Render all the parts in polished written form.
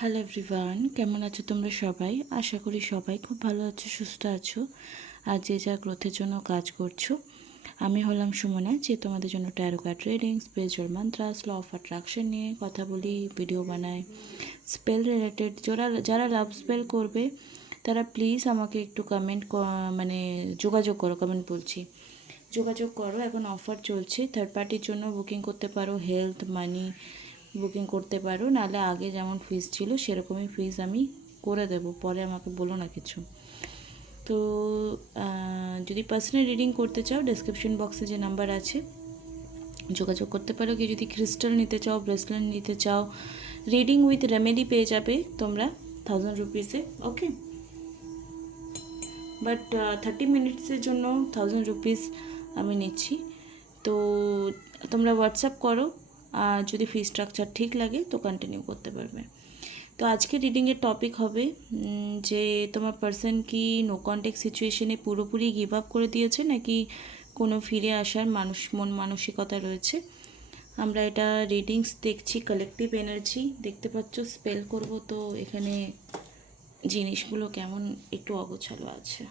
Hello everyone, কেমন আছো তোমরা সবাই? আশা করি সবাই খুব ভালো আছো, সুস্থ আছো আর যে যা গ্রোথের জন্য কাজ করছো। আমি হলাম সুমনা, যে তোমাদের জন্য tarot card reading, spiritual mantras, law of attraction নিয়ে কথা বলি, ভিডিও বানাই, স্পেল রিলেটেড। যারা লাভ স্পেল করবে তারা প্লিজ আমাকে একটু মানে যোগাযোগ করো, কমেন্ট বলছি, যোগাযোগ করো। এখন অফার চলছে, থার্ড পার্টির জন্য বুকিং করতে পারো, হেলথ, মানি বুকিং করতে পারো, নাহলে আগে যেমন ফিস ছিল সেরকমই ফিস আমি করে দেবো, পরে আমাকে বলো না কিছু। তো যদি পার্সোনাল রিডিং করতে চাও, ডেসক্রিপশন বক্সে যে নাম্বার আছে যোগাযোগ করতে পারো। কি যদি ক্রিস্টাল নিতে চাও, ব্রেসলেট নিতে চাও, রিডিং উইথ রেমেডি পেয়ে যাবে তোমরা 1000 রুপিসে। ওকে, বাট 30 মিনিটসের জন্য 1000 রুপিস আমি নিচ্ছি। তো তোমরা হোয়াটসঅ্যাপ করো, আর যদি ফি স্ট্রাকচার ঠিক লাগে তো কন্টিনিউ করতে পারবে। তো আজকে রিডিংয়ের টপিক হবে যে তোমার পার্সন কি নো কন্ট্যাক্ট সিচুয়েশনে পুরোপুরি গিভ আপ করে দিয়েছে, নাকি কোনো ফিরে আসার মন মানসিকতা রয়েছে। আমরা এটা রিডিংস দেখছি, কালেকটিভ এনার্জি দেখতে পাচ্ছ। স্পেল করব তো এখানে জিনিসগুলো কেমন একটু অগোছালো আছে,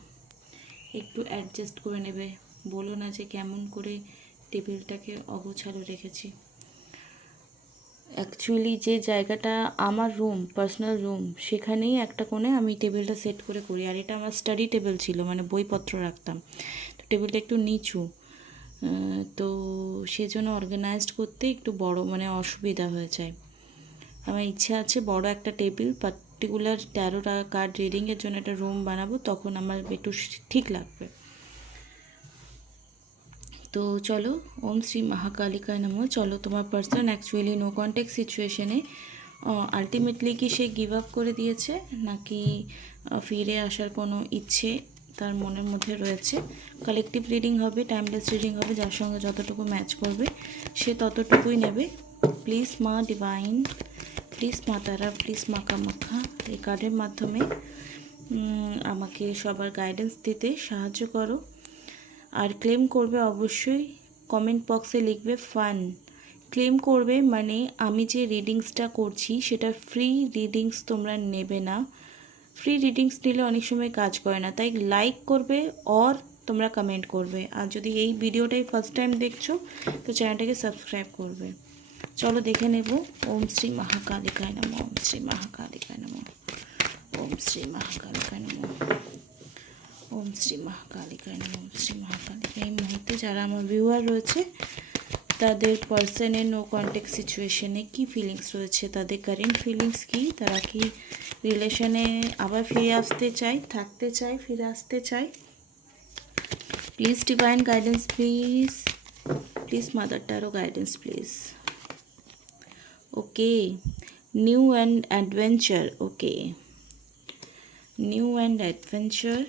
একটু অ্যাডজাস্ট করে নেবে। বলো না যে কেমন করে টেবিলটাকে অগোছালো রেখেছি। অ্যাকচুয়ালি যে জায়গাটা আমার রুম, পার্সোনাল রুম, সেখানেই একটা কোণে আমি টেবিলটা সেট করে করি। আর এটা আমার স্টাডি টেবিল ছিল, মানে বইপত্র রাখতাম। তো টেবিলটা একটু নিচু, তো সেজন্য অর্গানাইজড করতে একটু বড় মানে অসুবিধা হয়ে যায়। আমার ইচ্ছা আছে বড় একটা টেবিল, পার্টিকুলার ট্যারো কার্ড রিডিংয়ের জন্য একটা রুম বানাবো, তখন আমার একটু ঠিক লাগবে। তো চলো, ওম শ্রী মহাকালিকায় নমঃ। চলো, তোমার পার্সন অ্যাকচুয়ালি নো কন্ট্যাক্ট সিচুয়েশনে আলটিমেটলি কি সে গিভ আপ করে দিয়েছে, নাকি ফিরে আসার কোনো ইচ্ছে তার মনের মধ্যে রয়েছে। কালেকটিভ রিডিং হবে, টাইমলেস রিডিং হবে, যার সঙ্গে যতটুকু ম্যাচ করবে সে ততটুকুই নেবে। প্লিজ মা ডিভাইন, প্লিজ মা তারা, প্লিজ মা কামাখ্যা, এই কার্ডের মাধ্যমে আমাকে সবার গাইডেন্স দিতে সাহায্য করো। আর ক্লেম করবে অবশ্যই, কমেন্ট বক্সে লিখবে ফান। ক্লেম করবে মানে আমি যে রিডিংসটা করছি সেটা ফ্রি রিডিংস, তোমরা নেবে না। ফ্রি রিডিংস নিলে অনেক সময় কাজ করে না, তাই লাইক করবে অর তোমরা কমেন্ট করবে। আর যদি এই ভিডিওটাই ফার্স্ট টাইম দেখছো তো চ্যানেলটাকে সাবস্ক্রাইব করবে। চলো দেখে নেব। ওম শ্রী মহাকালিকায় নমঃ, ওম শ্রী মহাকালিকায় নমঃ, ওম শ্রী মহাকালিকায় নমঃ, ওম শ্রী মহাকালিকায় নমঃ, ওম শ্রী মহাকালিকায়। এই মুহূর্তে যারা আমার ভিউয়ার রয়েছে তাদের পার্সনের নো কন্ট্যাক্ট সিচুয়েশনে কী ফিলিংস রয়েছে, তাদের কারেন্ট ফিলিংস কী, তারা কি রিলেশনে আবার ফিরে আসতে চায়, থাকতে চায়, ফিরে আসতে চায়। Please divine guidance, please please mother taro guidance please. Okay, new and adventure. Okay, new and adventure,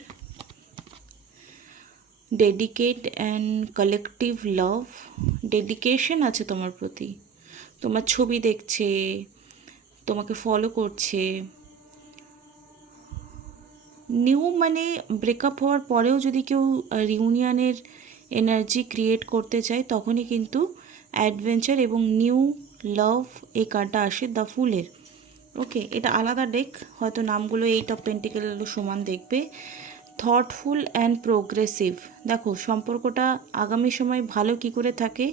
dedicate and collective love. Dedication আছে তোমার প্রতি, তোমার ছবি দেখছে, তোমাকে ফলো করছে। নিউ মানে ব্রেকআপ হওয়ার পরেও যদি কেউ রিউনিয়নের এনার্জি ক্রিয়েট করতে চায় তখনই কিন্তু অ্যাডভেঞ্চার এবং নিউ লাভ এই কার্ডটা আসে দ্য ফুলের। ওকে, এটা আলাদা ডেক, হয়তো নামগুলো এইট অফ পেন্টিকেল সমান দেখবে। Thoughtful and progressive. দেখো, সম্পর্কটা আগামী সময় ভালো কি করে থাকে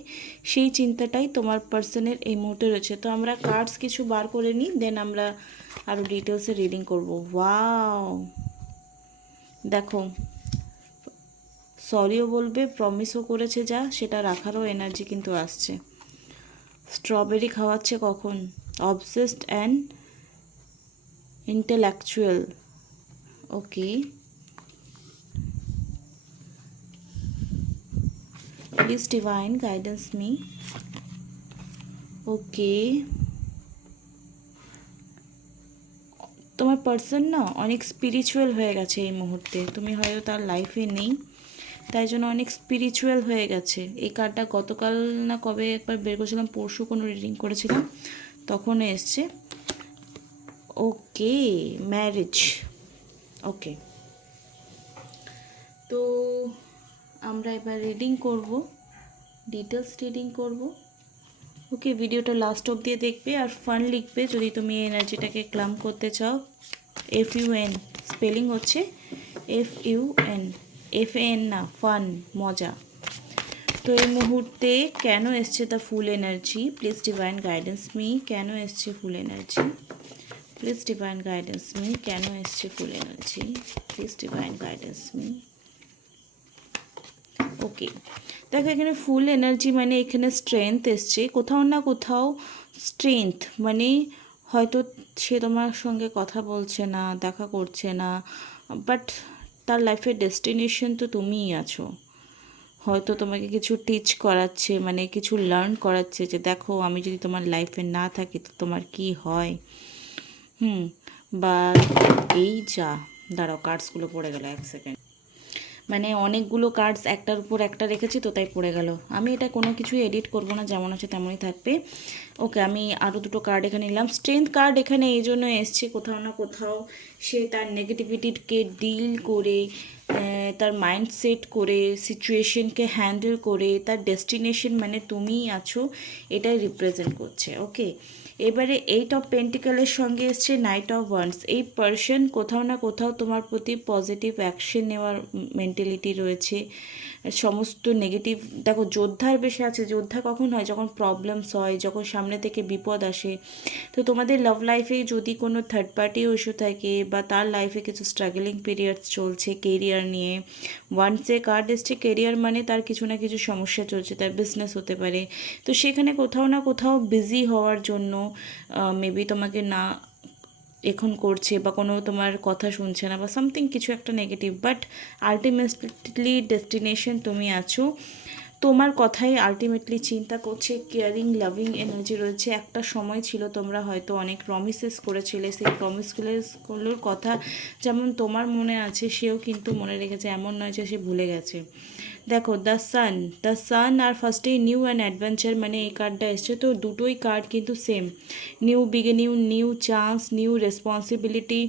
সেই চিন্তাটাই তোমার পার্সনের এই মুহূর্তে রয়েছে। তো আমরা কার্ডস কিছু বার করে নিই, দেন আমরা আরও ডিটেলসে রিডিং করব। ওয়াও, দেখো, সরিও বলবে, প্রমিসও করেছে, যা সেটা রাখারও এনার্জি কিন্তু আসছে। স্ট্রবেরি খাওয়াচ্ছে কখন, obsessed and intellectual. Okay, please divine guidance me. Okay, তোমার পার্সন না অনেক স্পিরিচুয়াল হয়ে গেছে এই মুহূর্তে, তুমি হয়তো তার লাইফে নেই, তাই জন্য অনেক স্পিরিচুয়াল হয়ে গেছে। এই কার্ডটা গতকাল না কবে একবার বের করেছিলাম, পরশু কোনো রিডিং করেছিলাম, তখন এসছে। ওকে, ম্যারেজ। ওকে, তো আমরা এবার রিডিং করব, ডিটেলস রিডিং করব। ওকে, ভিডিওটা লাস্ট অবধি দেখবে আর ফান লিখবে যদি তুমি এনার্জিটাকে ক্লাম করতে চাও। FUN স্পেলিং হচ্ছে FUN, FAN না, ফান, মজা। তো এই মুহূর্তে কেন এসছে the full energy, please divine guidance me, কেন এসছে full energy, please divine guidance me, কেন এসছে full energy, please divine guidance me. Okay, দেখো এখানে ফুল এনার্জি মানে এখানে স্ট্রেংথ এসছে, কোথাও না কোথাও স্ট্রেংথ মানে হয়তো সে তোমার সঙ্গে কথা বলছে না, দেখা করছে না, বাট তার লাইফের ডেস্টিনেশন তো তুমিই আছো। হয়তো তোমাকে কিছু টিচ করাচ্ছে, মানে কিছু লার্ন করাচ্ছে যে দেখো আমি যদি তোমার লাইফে না থাকি তো তোমার কি হয়। বা এই যা, দাঁড়াও কার্ডসগুলো পড়ে গেল, এক সেকেন্ড, মানে অনেকগুলো কার্ডস একটার উপর একটা রেখেছি তো তাই পড়ে গেল। আমি এটা কোনো কিছুই এডিট করব না, যেমন আছে তেমনই থাকবে। ওকে, আমি আরও দুটো কার্ড এখানে নিলাম। স্ট্রেংথ কার্ড এখানে এই জন্য এসছে, কোথাও না কোথাও সে তার নেগেটিভিটিকে ডিল করে, তার মাইন্ডসেট করে, সিচুয়েশনকে হ্যান্ডেল করে, তার ডেস্টিনেশন মানে তুমিই আছো, এটাই রিপ্রেজেন্ট করছে। ওকে, এবারে 8 অফ পেন্টিকেলের সঙ্গে এসছে নাইট অফ ওয়ান্স। এই পার্সন কোথাও না কোথাও তোমার প্রতি পজিটিভ অ্যাকশন নেওয়ার মেন্টালিটি রয়েছে। সমস্ত নেগেটিভ, দেখো যোদ্ধার বেশে আছে। যোদ্ধা কখন হয়? যখন প্রবলেমস হয়, যখন সামনে থেকে বিপদ আসে। তো তোমাদের লাভ লাইফে যদি কোনো থার্ড পার্টি ইস্যু থাকে বা তার লাইফে কিছু স্ট্রাগলিং পিরিয়ড চলছে কেরিয়ার নিয়ে, ওয়ান্সে কার্ড এসছে, কেরিয়ার মানে তার কিছু না কিছু সমস্যা চলছে, তার বিজনেস হতে পারে। তো সেখানে কোথাও না কোথাও বিজি হওয়ার জন্য মেবি তোমাকে না এখন করছে বা কোনো তোমার কথা শুনছে না বা সামথিং কিছু একটা নেগেটিভ, বাট আলটিমেটলি ডেস্টিনেশন তুমি আছো। তোমার কথাই আলটিমেটলি চিন্তা করছে, কেয়ারিং লাভিং এনার্জি রয়েছে। একটা সময় ছিল তোমরা হয়তো অনেক প্রমিসেস করেছিলে, সেই প্রমিসগুলোর কথা যেমন তোমার মনে আছে সেও কিন্তু মনে রেখেছে, এমন নয় যে সে ভুলে গেছে। দেখো দ্য সান আর ফার্স্টেই নিউ অ্যান্ড অ্যাডভেঞ্চার মানে এই কার্ডটা এসছে, তো দুটোই কার্ড কিন্তু same, new beginning, new chance, new responsibility,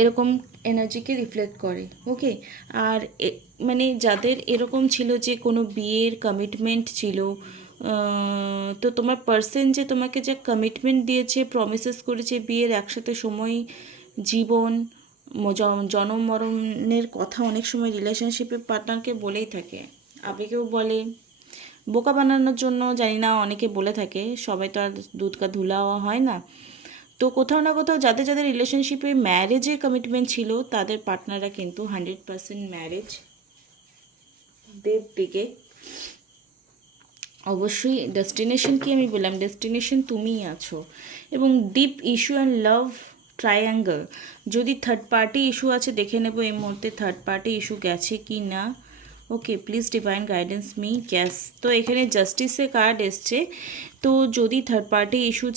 এরকম এনার্জিকে রিফ্লেক্ট করে। ওকে, আর মানে যাদের এরকম ছিল যে কোনো বিয়ের কমিটমেন্ট ছিল, তো তোমার পার্সন যে তোমাকে যা কমিটমেন্ট দিয়েছে, প্রমিসেস করেছে বিয়ের, একসাথে সময়, জীবন, জনম মরণের কথা অনেক সময় রিলেশনশিপের পার্টনারকে বলেই থাকে, আবেগেও বলে, বোকা বানানোর জন্য জানি না অনেকে বলে থাকে, সবাই তো আর দুধ কা ধুলা হয় না। তো কোথাও না কোথাও যাদের যাদের রিলেশনশিপে ম্যারেজের কমিটমেন্ট ছিল তাদের পার্টনাররা কিন্তু 100% ম্যারেজ দের দিকে। অবশ্যই ডেস্টিনেশন কি আমি বললাম, ডেস্টিনেশন তুমিই আছো। এবং deep issue and love triangle, যদি থার্ড পার্টি ইস্যু আছে দেখে নেবো এই মুহূর্তে থার্ড পার্টি ইস্যু গেছে কি না। Okay, please divine guidance me, gas. তো এখানে জাস্টিসের কার্ড এসছে, তো যদি থার্ড পার্টি ইস্যু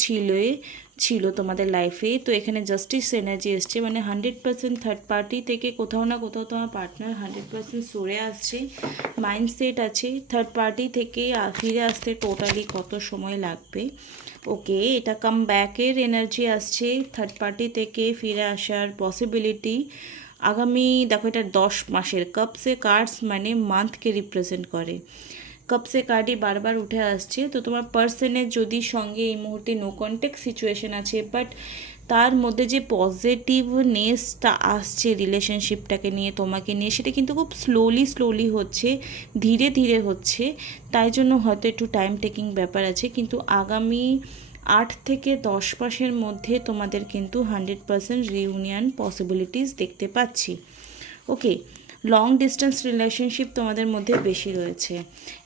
ছিল তোমাদের লাইফে, তো এখানে জাস্টিস এনার্জি এসছে, মানে 100% থার্ড পার্টি থেকে কোথাও না কোথাও তোমার পার্টনার 100% সরে আসছে। মাইন্ডসেট আছে থার্ড পার্টি থেকে ফিরে আসতে টোটালি কত সময় লাগবে। ওকে, এটা কাম ব্যাকের এনার্জি আসছে, থার্ড পার্টি থেকে ফিরে আসার পসিবিলিটি আগামী, দেখো এটা 10 মাসের। কাপসে কার্ডস মানে মান্থকে রিপ্রেজেন্ট করে, কাপসে কার্ডই বারবার উঠে আসছে। তো তোমার পার্সনের যদি সঙ্গে এই মুহূর্তে নো কন্ট্যাক্ট সিচুয়েশন আছে, বাট তার মধ্যে যে পজিটিভনেসটা আসছে রিলেশনশিপটাকে নিয়ে, তোমাকে নিয়ে, সেটা কিন্তু খুব স্লোলি হচ্ছে, ধীরে ধীরে হচ্ছে। তাই জন্য হয়তো একটু টাইম টেকিং ব্যাপার আছে, কিন্তু আগামী 8 থেকে 10 মাসের মধ্যে তোমাদের কিন্তু 100% রিউনিয়ন পসিবিলিটিস দেখতে পাচ্ছি। ওকে, লং ডিস্টেন্স রিলেশনশিপ তোমাদের মধ্যে বেশি রয়েছে।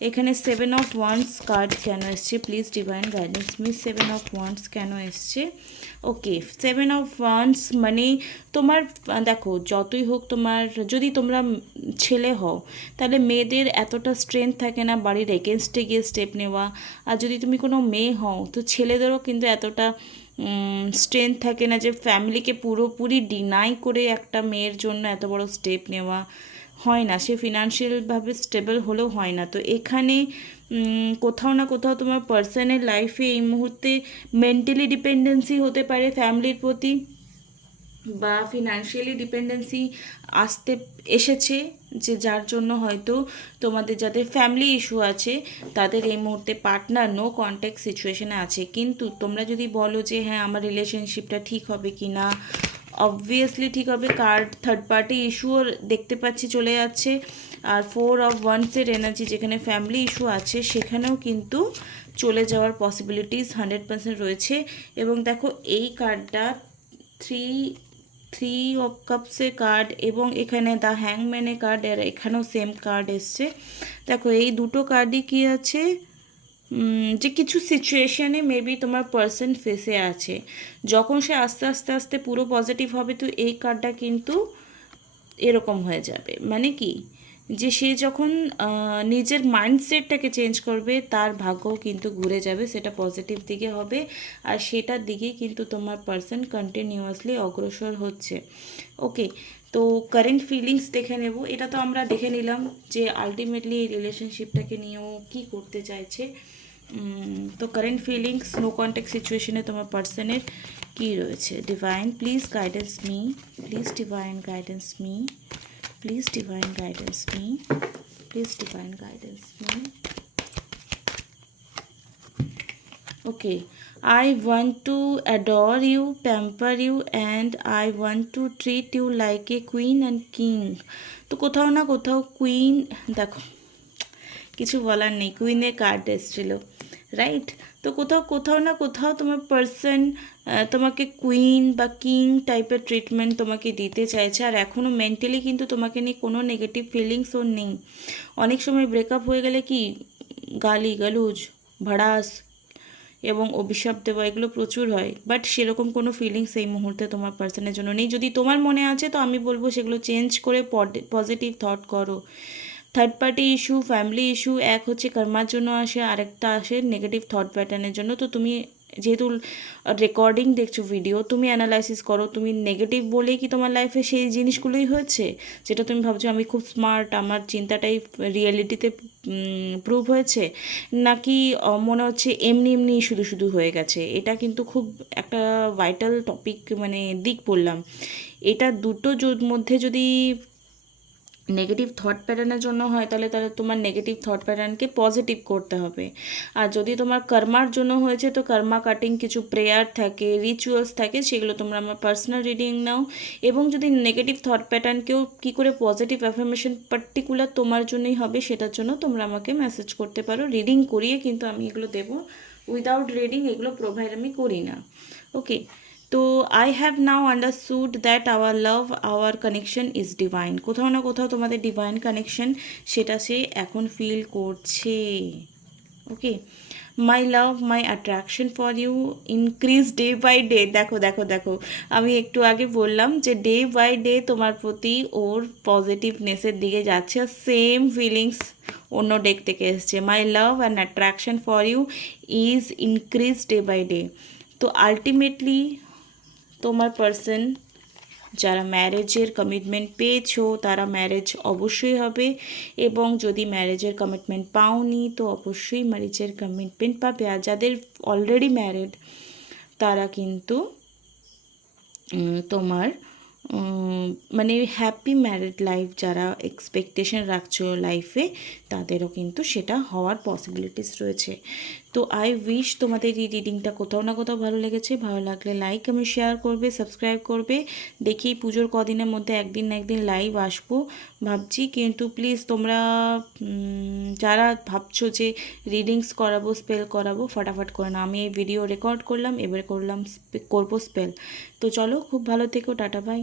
এখানে 7 অফ ওয়ান্স কার্ড কেন এসছে, please divine guidance me, 7 of wands কেন এসছে। ওকে, 7 অফ ওয়ান্স মানে তোমার, দেখো যতই হোক তোমার, যদি তোমরা ছেলে হও তাহলে মেয়েদের এতটা স্ট্রেংথ থাকে না বাড়ির এগেনস্টে গিয়ে স্টেপ নেওয়া, আর যদি তুমি কোনো মেয়ে হও তো ছেলেদেরও কিন্তু এতটা স্ট্রেংথ থাকে না যে ফ্যামিলিকে পুরোপুরি ডিনাই করে একটা মেয়ের জন্য এত বড় স্টেপ নেওয়া হয় না, সে ফিনান্সিয়ালভাবে স্টেবল হলেও হয় না। তো এখানে কোথাও না কোথাও তোমার পার্সনের লাইফে এই মুহূর্তে মেন্টালি ডিপেন্ডেন্সি হতে পারে ফ্যামিলির প্রতি, বা ফিনান্সিয়ালি ডিপেন্ডেন্সি আসতে এসেছে, যে যার জন্য হয়তো তোমাদের যাদের ফ্যামিলি ইস্যু আছে তাদের এই মুহূর্তে পার্টনার নো কন্ট্যাক্ট সিচুয়েশনে আছে। কিন্তু তোমরা যদি বলো যে হ্যাঁ আমার রিলেশনশিপটা ঠিক হবে কি না, অবভিয়াসলি ঠিক হবে। কার্ড থার্ড পার্টি ইস্যুও দেখতে পাচ্ছি চলে যাচ্ছে। আর 4 of Wands-এর এনার্জি, যেখানে ফ্যামিলি ইস্যু আছে সেখানেও কিন্তু চলে যাওয়ার পসিবিলিটিস 100% রয়েছে। এবং দেখো এই কার্ডটা থ্রি থ্রি অফ কাপসের কার্ড, এবং এখানে দ্য হ্যাংম্যানের কার্ড, আর এখানেও সেম কার্ড এসছে। দেখো এই দুটো কার্ডই কি আছে, যে কিছু সিচুয়েশানে মেবি তোমার পার্সন ফেসে আছে। যখন সে আস্তে আস্তে আস্তে পুরো পজিটিভ হবে, তো এই কার্ডটা কিন্তু এরকম হয়ে যাবে। মানে কি, যে সে যখন নিজের মাইন্ডসেটটাকে চেঞ্জ করবে তার ভাগ্যও কিন্তু ঘুরে যাবে, সেটা পজিটিভ দিকে হবে। আর সেটার দিকেই কিন্তু তোমার পার্সন কন্টিনিউয়াসলি অগ্রসর হচ্ছে। ওকে, তো কারেন্ট ফিলিংস দেখে নেব। এটা তো আমরা দেখে নিলাম যে আলটিমেটলি এই রিলেশনশিপটাকে নিয়েও কী করতে চাইছে। তো কারেন্ট ফিলিংস নো কন্ট্যাক্ট সিচুয়েশনে তোমার পার্সনের কী রয়েছে। Divine please guidance me, please divine guidance me, please divine guidance me, please divine guidance me. Okay, I want to adore you, pamper you, and I want to treat you like a queen and king. তো কোথাও না কোথাও queen, দেখো কিছু বলার নেই, কুইনের card এসেছিলো, right? তো কোথাও না কোথাও তোমার পার্সন তোমাকে কুইন বা কিং টাইপের ট্রিটমেন্ট তোমাকে দিতে চাইছে। আর এখনও মেন্টালি কিন্তু তোমাকে নিয়ে কোনো নেগেটিভ ফিলিংস ওর নেই। অনেক সময় ব্রেকআপ হয়ে গেলে কি গালি গালুজ, ভাড়াস এবং অভিশাপ দেওয়া এগুলো প্রচুর হয়, বাট সেরকম কোনো ফিলিংস এই মুহূর্তে তোমার পার্সনের জন্য নেই। যদি তোমার মনে আছে তো আমি বলবো সেগুলো চেঞ্জ করে পজিটিভ থট করো। Third party issue, family issue, এক হচ্ছে কর্মার জন্য আসে, আরেকটা আসে নেগেটিভ থট প্যাটার্নের জন্য। তো তুমি যেহেতু রেকর্ডিং দেখছো ভিডিও, তুমি অ্যানালাইসিস করো, তুমি নেগেটিভ বলেই কি তোমার লাইফে সেই জিনিসগুলোই হয়েছে যেটা তুমি ভাবছো আমি খুব স্মার্ট, আমার চিন্তাটাই রিয়েলিটিতে প্রুভ হয়েছে, নাকি মনে হচ্ছে এমনি এমনি শুধু শুধু হয়ে গেছে। এটা কিন্তু খুব একটা ভাইটাল টপিক, মানে দিক বললাম। এটা দুটো মধ্যে যদি নেগেটিভ থট প্যাটার্নের জন্য হয় তাহলে তোমার নেগেটিভ থট প্যাটার্নকে পজিটিভ করতে হবে। আর যদি তোমার কর্মার জন্য হয়েছে তো কর্মা কাটিং কিছু প্রেয়ার থাকে, রিচুয়ালস থাকে, সেগুলো তোমরা আমার পার্সোনাল রিডিং নাও। এবং যদি নেগেটিভ থট প্যাটার্নকেও কী করে পজিটিভ অ্যাফার্মেশন পার্টিকুলার তোমার জন্যই হবে সেটার জন্য তোমরা আমাকে মেসেজ করতে পারো। রিডিং করিয়ে কিন্তু আমি এগুলো দেবো, উইদাউট রিডিং এগুলো প্রোভাইড আমি করি না। ওকে, তো I have now understood that our love, our connection is divine. কোথাও না কোথাও তোমাদের ডিভাইন কানেকশন সেটা সে এখন ফিল করছে। Okay, my love, my attraction for you increase day by day. দেখো দেখো দেখো, আমি একটু আগে বললাম যে ডে বাই ডে তোমার প্রতি ওর পজিটিভনেসের দিকে যাচ্ছে। সেম ফিলিংস অন্য ডেক থেকে এসছে। My love and attraction for you is increase day by day. তো আলটিমেটলি তোমার পার্সন যারা ম্যারেজের কমিটমেন্ট পেয়েছো তারা ম্যারেজ অবশ্যই হবে, এবং যদি ম্যারেজের কমিটমেন্ট পাওনি তো অবশ্যই ম্যারেজের কমিটমেন্ট পাবে। আর যাদের অলরেডি ম্যারিড তারা কিন্তু তোমার মানে হ্যাপি ম্যারিড লাইফ যারা এক্সপেকটেশন রাখছো লাইফে, তাদেরও কিন্তু সেটা হওয়ার পসিবিলিটিস রয়েছে। তো আই উইশ তোমাদের এই রিডিংটা কোথাও না কোথাও ভালো লেগেছে। ভালো লাগলে লাইক আমি শেয়ার করবে, সাবস্ক্রাইব করবে। দেখি পুজোর কদিনের মধ্যে একদিন না একদিন লাইভ আসবো ভাবছি, কিন্তু প্লিজ তোমরা যারা ভাবছো যে রিডিংস করাবো, স্পেল করাবো, ফটাফট করে না। আমি এই ভিডিও রেকর্ড করলাম, এবার করবো স্পেল। তো চলো, খুব ভালো থেকো, টাটা বাই।